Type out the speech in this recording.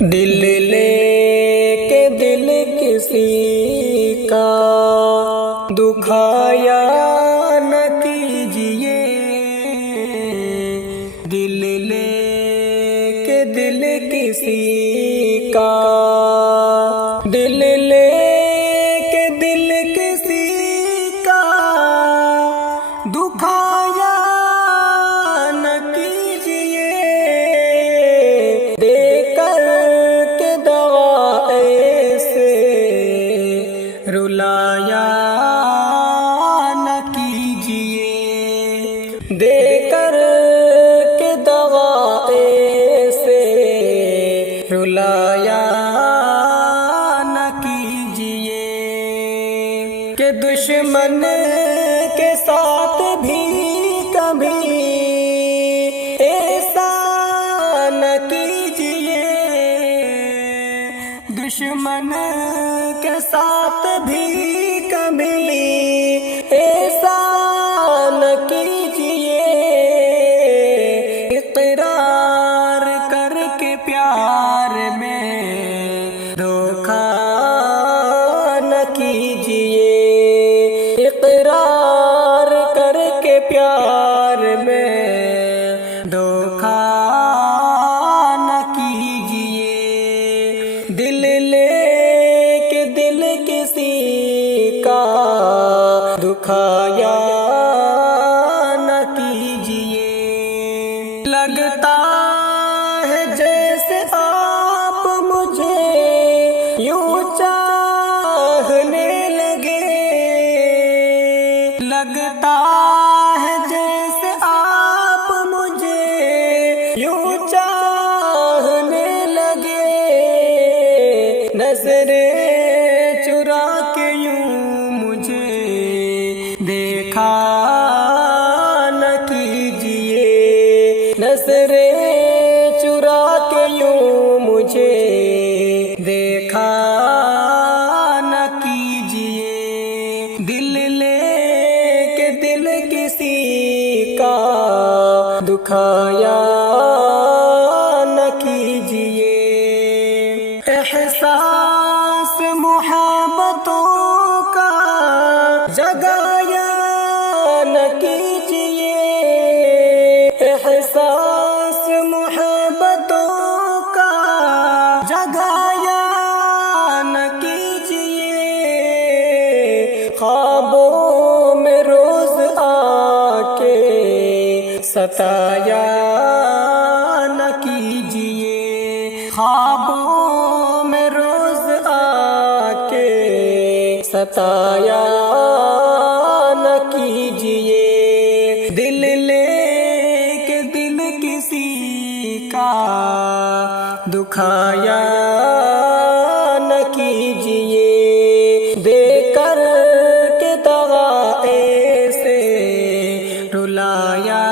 دل لے کے دل کسی کا دکھایا نہ کیجیے، دل لے کے دل کسی کا، دل لے کے دل کسی کا دکھایا نہ کیجیے، دے کر کے دوا ایسے رلایا نہ کیجیے، دے کر کے دوا ایسے رلایا نہ کیجیے، کہ دشمن کے ساتھ بھی کبھی ایسا نہ کیجیے، دشمن کے ساتھ بھی کبھی ایسا نہ کیجیے، اقرار کر کے پیار میں دھوکہ نہ کیجیے، اقرار کر کے پیار میں دھوکہ نہ کیجیے، دل لے کے دل کسی کا دکھایا نہ کیجیے، لگتا ہے جیسے آپ مجھے یوں چاہنے لگے، لگتا ہے جیسے آپ مجھے یوں چاہنے لگے، نظریں چرا کے یوں مجھے دیکھا نہ کیجیے، نظریں چرا کے یوں مجھے دیکھا نہ کیجیے، دل لے کے دل کسی کا دکھایا نہ کیجیے، احساس محبتوں کا جگایا نہ کیجیے، احساس محبتوں کا جگایا نہ کیجیے، خوابوں میں روز آ کے ستایا نہ کیجیے، خوابوں میں روز آ کے ستایا نہ کیجیے، دل لے کے دل کسی کا دکھایا نہ کیجیے، دے کر کے دوا ایسے رلایا